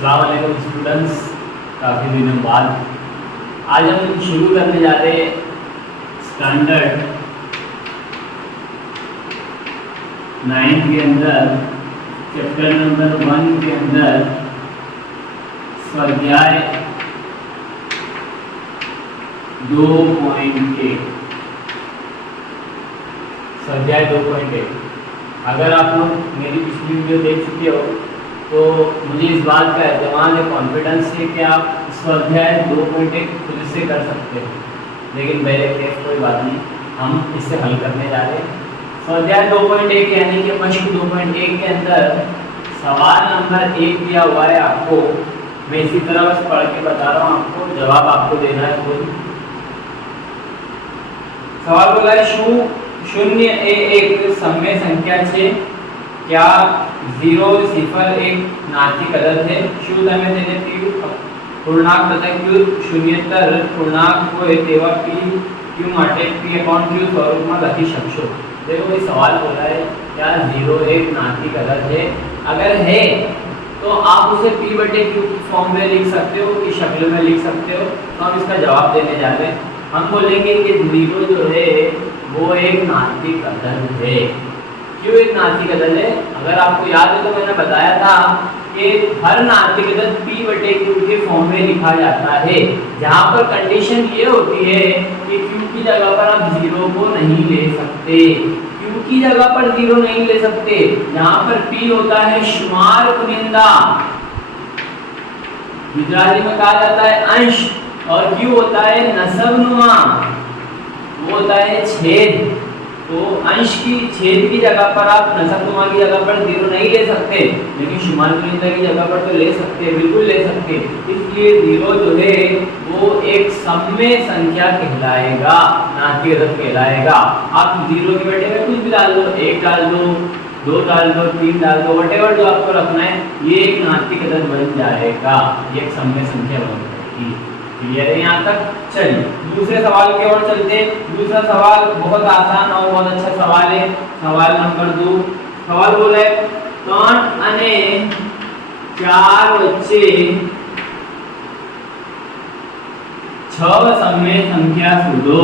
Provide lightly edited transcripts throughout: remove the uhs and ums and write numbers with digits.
अस्सलाम वालेकुम स्टूडेंट्स, काफ़ी दिनों बाद आज हम शुरू करने जा रहे हैं स्टैंडर्ड 9 के अंदर चैप्टर नंबर 1 के अंदर स्वाध्याय 2.1 स्वाध्याय 2.1। अगर आप लोग मेरी पिछली वीडियो देख चुके हो तो मुझे इस बात का एतमाद है, कॉन्फिडेंस है कि आप स्वाध्याय 2.1 खुद से कर सकते हो। लेकिन मेरे केस कोई बात नहीं, हम इसे हल करने जा रहे हैं। स्वाध्याय 2.1 यानी कि मश्क 2.1 के अंदर सवाल नंबर 1 दिया हुआ है आपको। मैं इसी तरह बस पढ़ के बता रहा हूँ आपको, जवाब आपको देना है खुद। सवाल बोला है शून्य एक सम्य संख्या छे, क्या 0 0 एक नास्तिक अदद है? शुद्ध में તેને p પૂર્ણાંક તથા q શૂન્યતર પૂર્ણાંક હોય તેવા p q માટે p q स्वरूप में लखी શકશો। देखो ये सवाल बोला है क्या 0 एक नास्तिक अदद है? अगर है तो आप उसे p बटे q की फॉर्म में लिख सकते हो, की शक्ल में लिख सकते हो। तो हम इसका जवाब देने जा रहे हैं। हम बोलेंगे कि 0 जो है वो एक नास्तिक अदद है। क्यों एक नास्तिक अदद है? अगर आपको याद है तो मैंने बताया था कि हर नास्तिक अदद p बटे q के फॉर्म में लिखा जाता है, जहां पर कंडीशन ये होती है कि q की जगह पर आप 0 को नहीं ले सकते। q की जगह पर 0 नहीं ले सकते, जहां पर p होता है शुमार कुनिंदा, गुजराती में कहा जाता है अंश, और q होता है नसबनुमा, वो होता है छेद। तो अंश की छेद की जगह पर आप नसबनुमा की जगह पर 0 नहीं ले सकते, लेकिन शुमार कुनिंदा की जगह पर तो ले सकते हैं, बिल्कुल ले सकते। इसलिए 0 जो है वो एक सम्य संख्या कहलाएगा, नास्तिक अदद कहलाएगा। आप 0 के बेटे में कुछ भी डाल दो, 1 डाल दो, 2 डाल दो, 3 डाल दो, व्हाटएवर जो आपको रखना है, ये एक नास्तिक अदद बन जाएगा, ये एक सम्य संख्या बन जाएगी। क्लियर है यहाँ तक? चलिए दूसरे सवाल की ओर चलते हैं। दूसरा सवाल बहुत आसान और बहुत अच्छा सवाल है। सवाल नंबर 2 सवाल बोला है 3 અને 4 વચ્ચે 6 सम्य संख्या शोधो।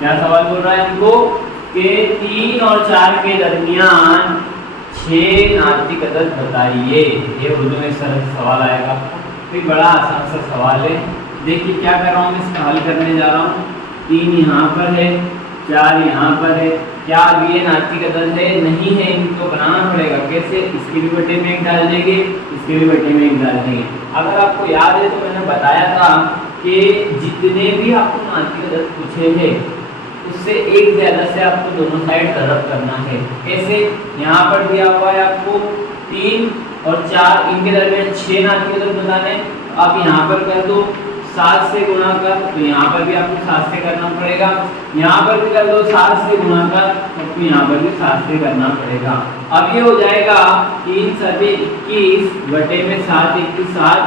क्या सवाल बोल रहा है हमको कि 3 और 4 के दरमियान 6 नास्तिक अदद बताइए। ये उर्दू में सरल सवाल आएगा, फिर बड़ा आसान सा सवाल है। देखिए क्या कर रहा हूँ, मैं इसका हल करने जा रहा हूँ। 3 यहाँ पर है, 4 यहाँ पर है। क्या अब ये नास्तिक अदद है? नहीं है, इनको बनाना पड़ेगा। कैसे? इसके भी बटे में 1 डाल देंगे, इसके भी बटे में 1 डाल देंगे। अगर आपको याद है तो मैंने बताया था कि जितने भी आपको नास्तिक अदद पूछे हैं उससे एक ज्यादा से आपको दोनों साइड ज़रब करना है। कैसे? यहाँ पर दिया हुआ है आपको 3 और 4, इनके दरमियान 6 नास्तिक अदद बताने। आप यहाँ पर कर दो 7 से गुणा कर, तो यहाँ पर भी आपको 7 से करना पड़ेगा। यहाँ पर भी कर दो 7 से गुणा कर, तो यहाँ पर भी 7 से करना पड़ेगा। अब ये हो जाएगा 3 7 21 बटे में 7 21 7,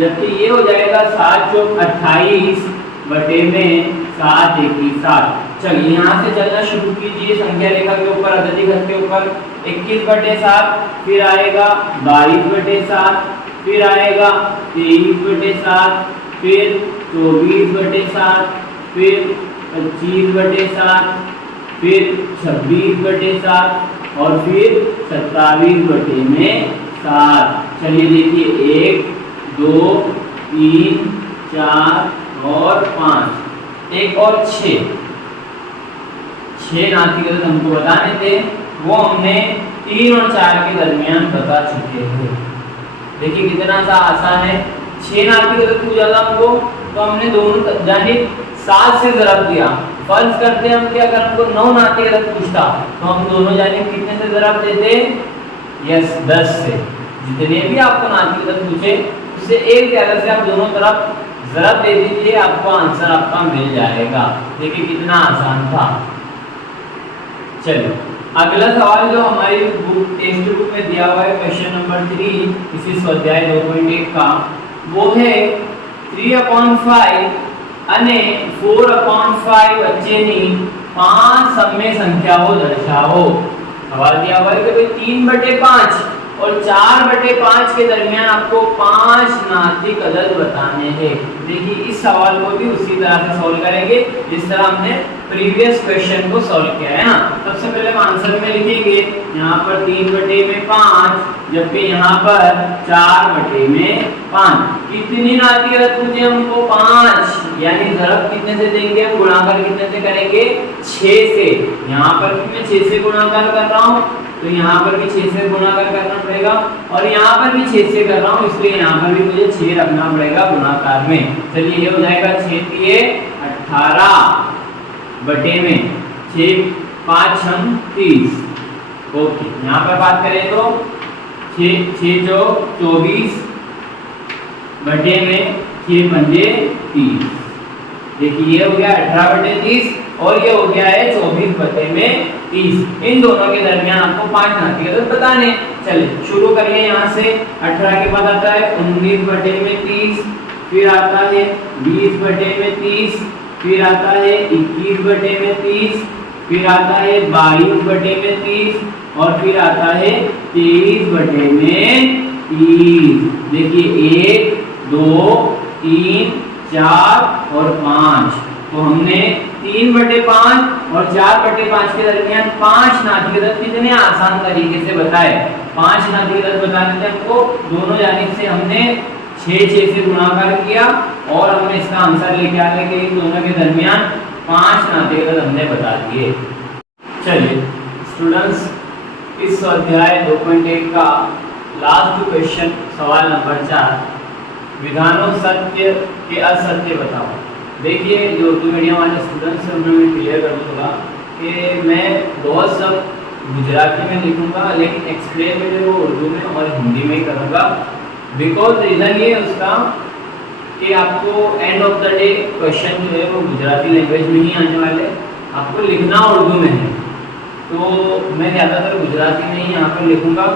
जबकि ये हो जाएगा 7 चौक 28 बटे में 7 21 7। चलिए यहाँ से चलना शुरू कीजिए। संख्या रेखा के ऊपर, अददी घट के ऊपर 21 बटे 7, फिर आएगा 22 बटे 7, फिर आएगा 23 बटे 7, फिर 24 बटे 7, फिर 25 बटे 7, फिर 26 बटे 7 और फिर 27 बटे में 7। चलिए देखिए 1 2 3 4 और 5, एक और 6 नास्तिक अदद हमको बताने थे, वो हमने 3 और 4 के दरमियान बता चुके हैं। देखिए कितना सा आसान है। 6 नास्तिक अदद पूछा था हमको, तो हमने दोनों जानिब 7 से ज़रब दिया। फर्ज करते हम कि अगर हमको 9 नास्तिक अदद पूछता तो हम दोनों जानिब कितने से ज़रब देते? यस 10 से। जितने भी आपको नास्तिक अदद पूछे उससे एक ज्यादा से आप दोनों तरफ ज़रब दे दीजिए, आपको आंसर आपका मिल जाएगा। देखिए कितना आसान था। चलो अगला सवाल जो हमारी बुक टेक्स्ट बुक में दिया हुआ है, क्वेश्चन नंबर 3 इसी स्वाध्याय 2.1 का, वो है 3/5 અને 4/5 વચ્ચેની 5 સમય સંખ્યાઓ દર્શાવો। सवाल दिया हुआ है कि भाई 3/5 और 4/5 के दरमियान आपको 5 नास्तिक अदद बताने हैं। देखिए इस सवाल को भी उसी तरह से सॉल्व करेंगे जिस तरह हमने प्रीवियस क्वेश्चन को सॉल्व किया है ना। सबसे पहले हम आंसर में लिखेंगे यहाँ पर 3/5, जबकि यहाँ पर 4/5। कितनी नास्तिक अदद पूछे हमको? 5, यानी ज़रब कितने से देंगे हम? गुणाकार कितने से करेंगे? 6 से। यहाँ पर भी मैं 6 से गुणाकार कर रहा हूँ, तो यहाँ पर भी 6 से गुणाकार करना पड़ेगा, और यहाँ पर भी 6 से कर रहा हूँ, इसलिए यहाँ पर भी मुझे 6 रखना पड़ेगा गुणाकार में। चलिए ये हो जाएगा 6×3 = 18 बटे में 6×5 = 30। ओके, यहाँ पर बात करें तो 6×6 = 24 बटे में 6×5 = 30। देखिए ये हो गया 18/30 और ये हो गया है 24/30। इन दोनों के दरमियान आपको 5 नास्तिक अदद बताने। चलिए शुरू करिए यहाँ से। 18 के बाद आता है 19/30, फिर आता है 20/30, फिर आता है 21/30, फिर आता है 22/30 और फिर आता है 23/30। देखिए 1, 2, 3, 4 और 5। तो हमने 3/5 और 4/5 के दरमियान 5 नास्तिक अदद कितने आसान तरीके से बताए। 5 नास्तिक अदद बताने थे हमको, दोनों जानिब से हमने 6 से गुणाकार किया और हमने इसका आंसर लेके आ गए कि इन दोनों के दरमियान 5 नास्तिक अदद हमने बता दिए। चलिए स्टूडेंट्स, इस स्वाध्याय 2.1 का लास्ट क्वेश्चन सवाल नंबर 4, विधानों सत्य के असत्य बताओ। देखिए जो उर्दू मीडियम वाले स्टूडेंट्स हैं उन्हें मैं क्लियर कर दूँगा कि मैं बहुत सब गुजराती में लिखूँगा, लेकिन एक्सप्लेन में वो उर्दू में और हिंदी में ही करूँगा। बिकॉज रीज़न ये है उसका कि आपको end of the day question जो है वो गुजराती लैंग्वेज में ही आने वाले, आपको लिखना उर्दू में है, तो मैं ज़्यादातर गुजराती में ही यहाँ पर लिखूँगा।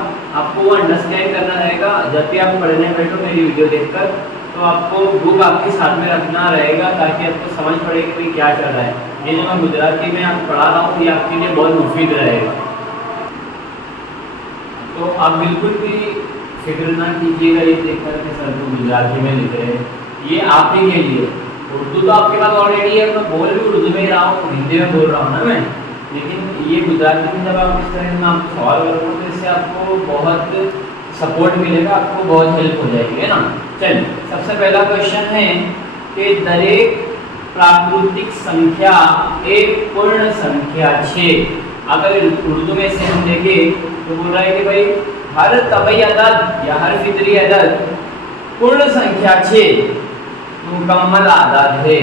आपको वो अंडरस्टैंड करना रहेगा। जब भी आप पढ़ने बैठो मेरी वीडियो देखकर, तो आपको बुक आपके साथ में रखना रहेगा ताकि आपको समझ पड़े कि भाई क्या चल रहा है। ये जो मैं गुजराती में आपको पढ़ा रहा हूँ ये आपके लिए बहुत मुफीद रहेगा। तो आप बिल्कुल भी फिक्र ना कीजिएगा ये देखकर के सर को गुजराती में लिख रहे हैं, ये आप ही के लिए। उर्दू तो आपके पास ऑलरेडी है, मैं बोल भी उर्दू में ही रहा हूँ, हिंदी में बोल रहा हूँ ना मैं, लेकिन ये गुजराती में जब आप इस तरह मैं आपको सवाल करूँगा तो इससे आपको बहुत सपोर्ट मिलेगा, आपको बहुत हेल्प हो जाएगी, है ना। चलिए सबसे पहला क्वेश्चन है कि दरेक प्राकृतिक संख्या एक पूर्ण संख्या 6। अगर उर्दू में से हम देखें तो बोल रहा है कि भाई हर तबई अदद या हर फितरी अदद पूर्ण संख्या 6 मुकम्मल आदाद है।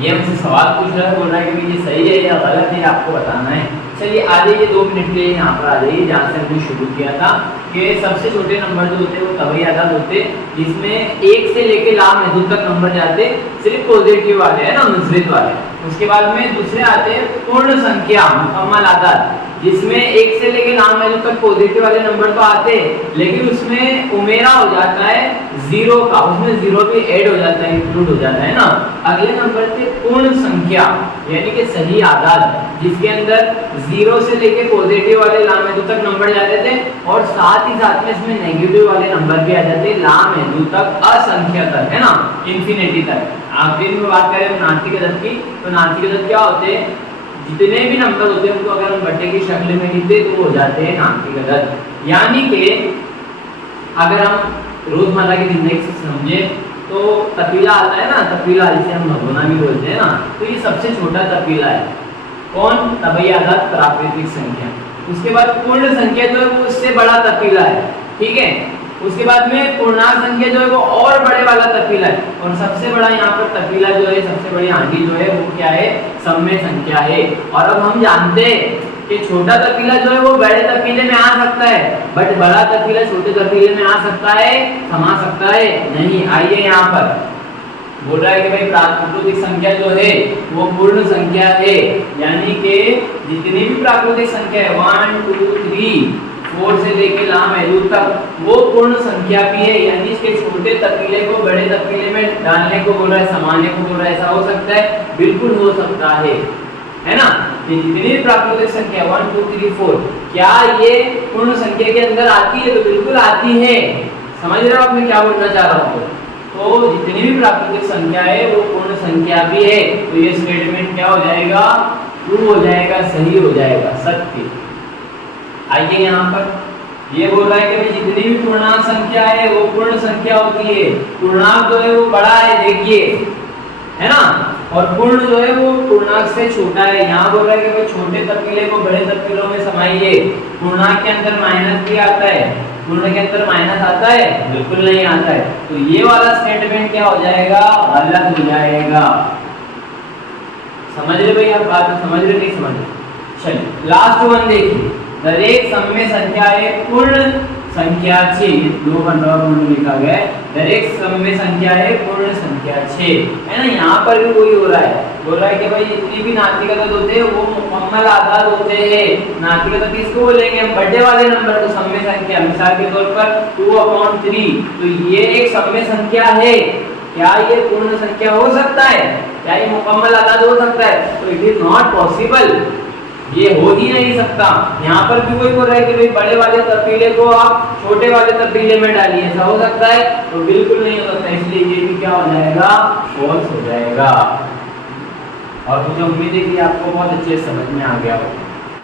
ये हमसे सवाल पूछ रहा है, बोल रहा है कि ये सही है या गलत है, आपको बताना है। चलिए आ जाइए 2 मिनट के लिए यहाँ पर आ जाइए जहाँ से हमने शुरू किया था कि सबसे छोटे नंबर जो होते हैं वो तबई अदद होते, जिसमें 1 से लेके लामहदूद तक नंबर जाते, सिर्फ पॉजिटिव वाले है ना, मुस्बित वाले। उसके बाद में दूसरे आते हैं पूर्ण संख्या मुकम्मल आदाद, जिसमें 1 से लेके लामहदूद तक पॉजिटिव वाले नंबर तो आते हैं, लेकिन उसमें उमेरा हो जाता है 0 का, उसमें 0 भी ऐड हो जाता है, इंक्लूड हो जाता है ना। अगले नंबर पे पूर्ण संख्या यानी कि सही आदाद, जिसके अंदर 0 से लेके पॉजिटिव वाले लामहदूद तक नंबर जाते थे और साथ ही साथ में इसमें नेगेटिव वाले नंबर भी आ जाते हैं लामहदूद तक, असंख्य तक, है ना, इंफिनिटी तक। आखिर में बात करें नास्तिक अदद की, तो नास्तिक अदद क्या होते हैं? जितने भी नंबर होते हैं उनको अगर हम बट्टे की शक्ल में लिखते तो हो जाते हैं नास्तिक अदद। यानी कि अगर हम रोजमर्रा की जिंदगी से समझे तो तपीला आता है ना, तपीला जिसे हम भगोना भी बोलते हैं ना, तो ये सबसे छोटा तपीला है। कौन? तबई अदद प्राकृतिक संख्या। उसके बाद पूर्ण संख्या जो है वो उससे बड़ा तपीला है, ठीक है। उसके बाद में पूर्णांक संख्या जो है वो और बड़े वाला तपीला है, और सबसे बड़ा यहाँ पर तपीला जो है, सबसे बड़ी आंधी जो है वो क्या है? सम्य संख्या है। और अब हम जानते हैं कि छोटा तपीला जो है वो बड़े तपीले में आ सकता है, बट बड़ा तपीला छोटे तपीले में आ सकता है, समा सकता है नहीं। आइए यहाँ पर बोल रहा है कि भाई प्राकृतिक संख्या जो है वो पूर्ण संख्या है, यानी कि जितनी भी प्राकृतिक संख्या है 1 2 3 4 से लेके लामहदूद तक वो पूर्ण संख्या भी है, यानी इसके छोटे तकीले को बड़े तकीले में डालने को बोल रहा है, समाने को बोल रहा है। ऐसा हो सकता है? बिल्कुल हो सकता है ना। ये जितनी भी प्राकृतिक संख्या 1 2 3 4 क्या ये पूर्ण संख्या के अंदर आती है? तो बिल्कुल आती है। समझ रहे हो आप मैं क्या बोलना चाह रहा हूँ? तो जितनी भी प्राकृतिक संख्या है वो पूर्ण संख्या भी है। तो ये स्टेटमेंट क्या हो जाएगा? ट्रू हो जाएगा, सही हो जाएगा, सत्य। आइए यहाँ पर ये बोल रहा है कि भाई जितनी भी पूर्णांक संख्या है वो पूर्ण संख्या होती है। पूर्णांक जो है वो बड़ा है, देखिए, है ना, और पूर्ण जो है वो पूर्णांक से छोटा है। यहाँ बोल रहा है कि भाई छोटे तकीले को बड़े तकीलों में समाइए। पूर्णांक के अंदर माइनस भी आता है, पूर्ण के अंदर माइनस आता है? बिल्कुल नहीं आता है। तो ये वाला स्टेटमेंट क्या हो जाएगा? गलत हो जाएगा। समझ रहे भाई आप बात? समझ रहे नहीं समझ रहे? चलिए लास्ट वन देखिए। दरेक सम्य संख्या एक पूर्ण संख्या छे, 2 घंटा पूर्ण लिखा गया है। दरेक सम्य संख्या है पूर्ण संख्या 6, है ना। यहाँ पर भी वही हो रहा है, बोल रहा है कि भाई जितनी भी नातिक अदद होते हैं वो मुकम्मल आदाद होते हैं। नातिक अदद किसको बोलेंगे? हम बड़े वाले नंबर को सम्य संख्या। मिसाल के तौर पर 2/3, तो ये एक सम्य संख्या है। क्या ये पूर्ण संख्या हो सकता है? क्या ये मुकम्मल आदाद हो सकता है? तो इट इज नॉट पॉसिबल, ये हो ही नहीं सकता। यहाँ पर भी वही बोल रहा है कि भाई बड़े वाले तब्दीले को आप छोटे वाले तब्दीले में डालिए। ऐसा हो सकता है? तो बिल्कुल नहीं हो सकता। इसलिए ये भी क्या हो जाएगा? फॉल्स हो जाएगा। और मुझे उम्मीद है कि आपको बहुत अच्छे समझ में आ गया होगा।